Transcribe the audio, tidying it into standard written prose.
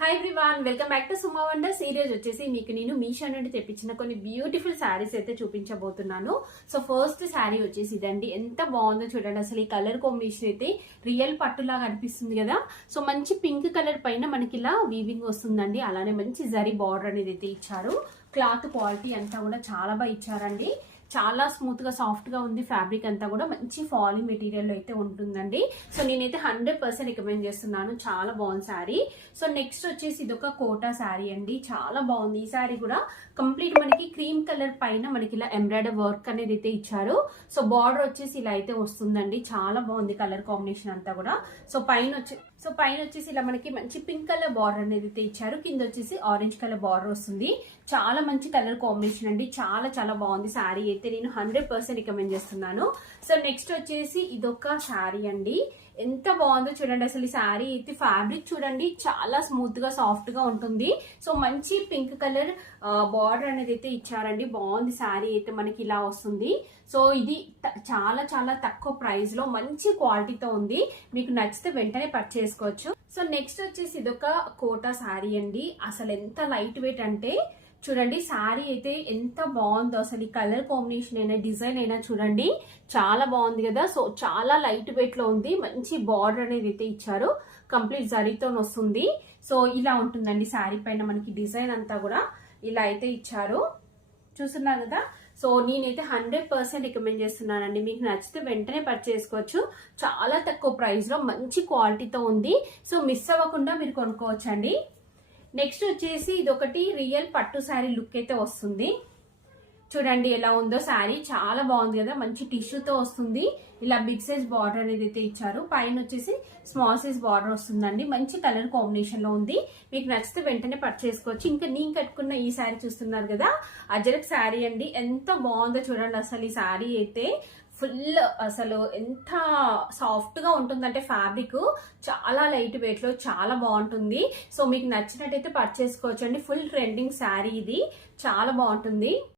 Hi everyone, welcome back to Suma wonders. ఈ రోజు వచ్చేసి మీకు నేను మీషో నుండి తెప్పించిన కొన్ని బ్యూటిఫుల్ శారీస్ అయితే చూపించబోతున్నాను. సో ఫస్ట్ శారీ వచ్చేసి ఇదండి. ఎంత బాగుందో చూడండి. అసలు ఈ కలర్ కాంబినేషన్ అయితే రియల్ పట్టులాగా అనిపిస్తుంది కదా. సో మంచి పింక్ కలర్ పైన మనకి ఇలా వీవింగ్ వస్తుందండి. అలానే మంచి జరీ బార్డర్ అనేది అయితే ఇచ్చారు. క్లాత్ క్వాలిటీ అంతా కూడా చాలా బాగా ఇచ్చారండి. చాలా స్మూత్ గా సాఫ్ట్ గా ఉంది. ఫ్యాబ్రిక్ అంతా కూడా మంచి ఫాలింగ్ మెటీరియల్ లో అయితే ఉంటుందండి. సో నేనైతే 100% రికమెండ్ చేస్తున్నాను. చాలా బాగుంది శారీ. సో నెక్స్ట్ వచ్చేసి ఇదొక కోటా శారీ అండి. చాలా బాగుంది. ఈ శారీ కూడా కంప్లీట్ మనకి క్రీమ్ కలర్ పైన మనకి ఇలా ఎంబ్రాయిడరీ వర్క్ అనేది అయితే ఇచ్చారు. సో బార్డర్ వచ్చేసి ఇలా అయితే వస్తుందండి. చాలా బాగుంది కలర్ కాంబినేషన్ అంతా కూడా. సో పైన వచ్చేసి ఇలా మనకి మంచి పింక్ కలర్ బార్డర్ అనేది అయితే ఇచ్చారు. కింద వచ్చేసి ఆరెంజ్ కలర్ బార్డర్ వస్తుంది. చాలా మంచి కలర్ కాంబినేషన్ అండి. చాలా చాలా బాగుంది శారీ అయితే. నేను 100% రికమెండ్ చేస్తున్నాను. సో నెక్స్ట్ వచ్చేసి ఇదొక శారీ అండి. ఎంత బాగుందో చూడండి. అసలు ఈ శారీ అయితే ఫ్యాబ్రిక్ చూడండి, చాలా స్మూత్ గా సాఫ్ట్ గా ఉంటుంది. సో మంచి పింక్ కలర్ బార్డర్ అనేది అయితే ఇచ్చారండి. బాగుంది శారీ అయితే. మనకి ఇలా వస్తుంది. సో ఇది చాలా చాలా తక్కువ ప్రైస్ లో మంచి క్వాలిటీతో ఉంది. మీకు నచ్చితే వెంటనే పర్చేస్ చేసుకోవచ్చు. సో నెక్స్ట్ వచ్చేసి ఇదొక కోటా శారీ అండి. అసలు ఎంత లైట్ వెయిట్ అంటే చూడండి. శారీ అయితే ఎంత బాగుందో అసలు. ఈ కలర్ కాంబినేషన్ అయినా డిజైన్ అయినా చూడండి, చాలా బాగుంది కదా. సో చాలా లైట్ వెయిట్ లో ఉంది. మంచి బార్డర్ అనేది అయితే ఇచ్చారు. కంప్లీట్ జరీతో వస్తుంది. సో ఇలా ఉంటుందండి శారీ పైన మనకి డిజైన్ అంతా కూడా ఇలా అయితే ఇచ్చారు. చూస్తున్నారు కదా. సో నేనైతే 100% రికమెండ్ చేస్తున్నానండి. మీకు నచ్చితే వెంటనే పర్చేస్ చేసుకోవచ్చు. చాలా తక్కువ ప్రైస్ లో మంచి క్వాలిటీతో ఉంది. సో మిస్ అవ్వకుండా మీరు కొనుక్కోవచ్చండి. నెక్స్ట్ వచ్చేసి ఇదొకటి రియల్ పట్టు శారీ లుక్ అయితే వస్తుంది. చూడండి ఎలా ఉందో శారీ. చాలా బాగుంది కదా. మంచి టిష్యూతో వస్తుంది. ఇలా బిగ్ సైజ్ బార్డర్ అనేది అయితే ఇచ్చారు. పైన వచ్చేసి స్మాల్ సైజ్ బార్డర్ వస్తుందండి. మంచి కలర్ కాంబినేషన్ లో ఉంది. మీకు నచ్చితే వెంటనే పర్చేస్ చేసుకోవచ్చు. ఇంకా నేను కట్టుకున్న ఈ శారీ చూస్తున్నారు కదా, అజరక్ శారీ అండి. ఎంత బాగుందో చూడండి. అసలు ఈ శారీ అయితే ఫుల్ అసలు ఎంత సాఫ్ట్ గా ఉంటుందంటే ఫ్యాబ్రిక్ చాలా లైట్ వెయిట్ లో చాలా బాగుంటుంది. సో మీకు నచ్చినట్టయితే పర్చేస్ చేసుకోవచ్చు అండి. ఫుల్ ట్రెండింగ్ శారీ ఇది. చాలా బాగుంటుంది.